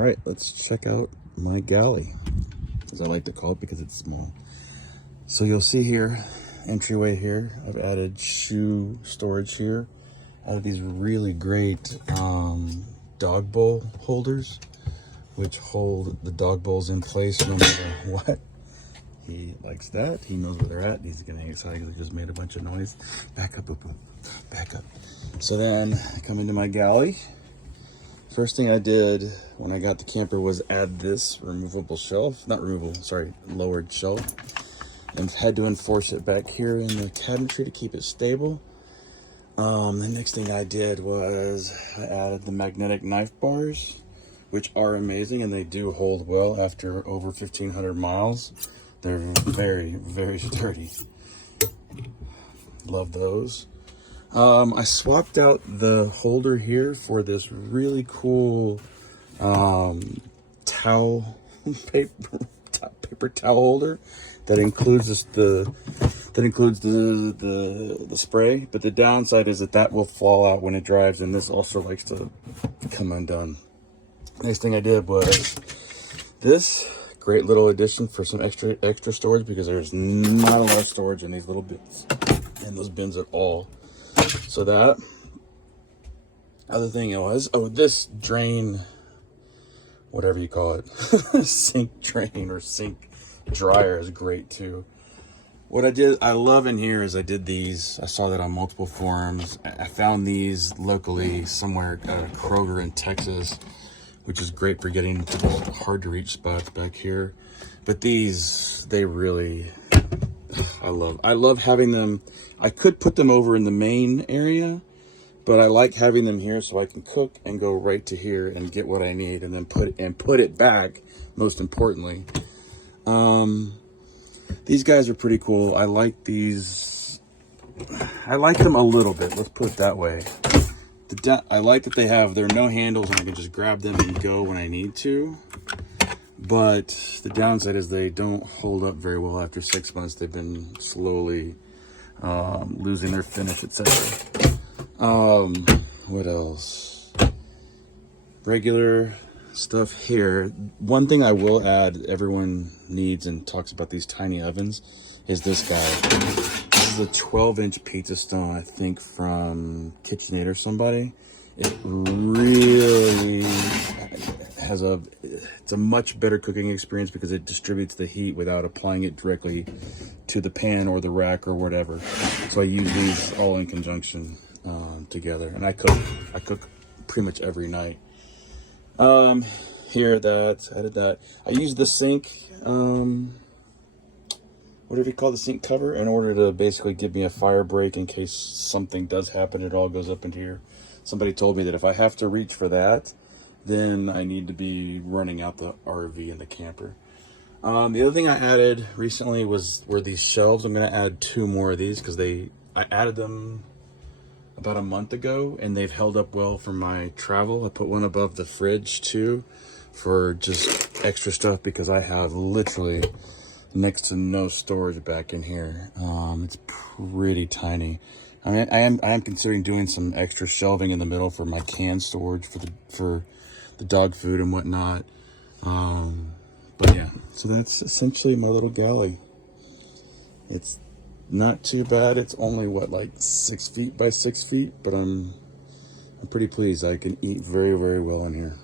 All right, let's check out my galley, as I like to call it because it's small. So you'll see here, entryway here, I've added shoe storage here. I have these really great dog bowl holders, which hold the dog bowls in place no matter what. He likes that. He knows where they're at. He's getting excited because I just made a bunch of noise. Back up, boo boo. Back up. So then I come into my galley. First thing I did when I got the camper was add this removable shelf. Not removable, sorry, lowered shelf. And had to enforce it back here in the cabinetry to keep it stable. The next thing I did was I added the magnetic knife bars, which are amazing and they do hold well after over 1,500 miles. They're very, very sturdy. Love those. I swapped out the holder here for this really cool towel paper towel holder that includes the spray, but the downside is that will fall out when it dries, and this also likes to come undone. Next thing I did was this great little addition for some extra storage, because there's not a lot of storage in these little bins, in those bins at all. So that other thing it was, this drain, whatever you call it, sink drain or sink dryer is great too. What I love in here is I did these. I saw that on multiple forums. I found these locally somewhere at a Kroger in Texas, which is great for getting to the hard to reach spots back here. But these, they really, I love having them. I could put them over in the main area, but I like having them here so I can cook and go right to here and get what I need and then put it back, most importantly. These guys are pretty cool. I like these. I like them a little bit. Let's put it that way. I like that there are no handles and I can just grab them and go when I need to. But the downside is they don't hold up very well after 6 months. They've been slowly losing their finish, etc. What else? Regular stuff here. One thing I will add, everyone needs and talks about these tiny ovens, is this guy. This is a 12-inch pizza stone, I think from KitchenAid or somebody. It really has it's a much better cooking experience because it distributes the heat without applying it directly to the pan or the rack or whatever. So I use these all in conjunction together, and I cook pretty much every night. Here, added that. I use the sink, whatever you call the sink cover, in order to basically give me a fire break in case something does happen. It all goes up into here. Somebody told me that if I have to reach for that, then I need to be running out the RV and the camper. The other thing I added recently were these shelves. I'm going to add 2 more of these because I added them about a month ago and they've held up well for my travel. I put one above the fridge too for just extra stuff because I have literally next to no storage back in here. It's pretty tiny. I mean, I am considering doing some extra shelving in the middle for my canned storage for the dog food and whatnot. But yeah, so that's essentially my little galley. It's not too bad. It's only like 6 feet by 6 feet, but I'm pretty pleased. I can eat very, very well in here.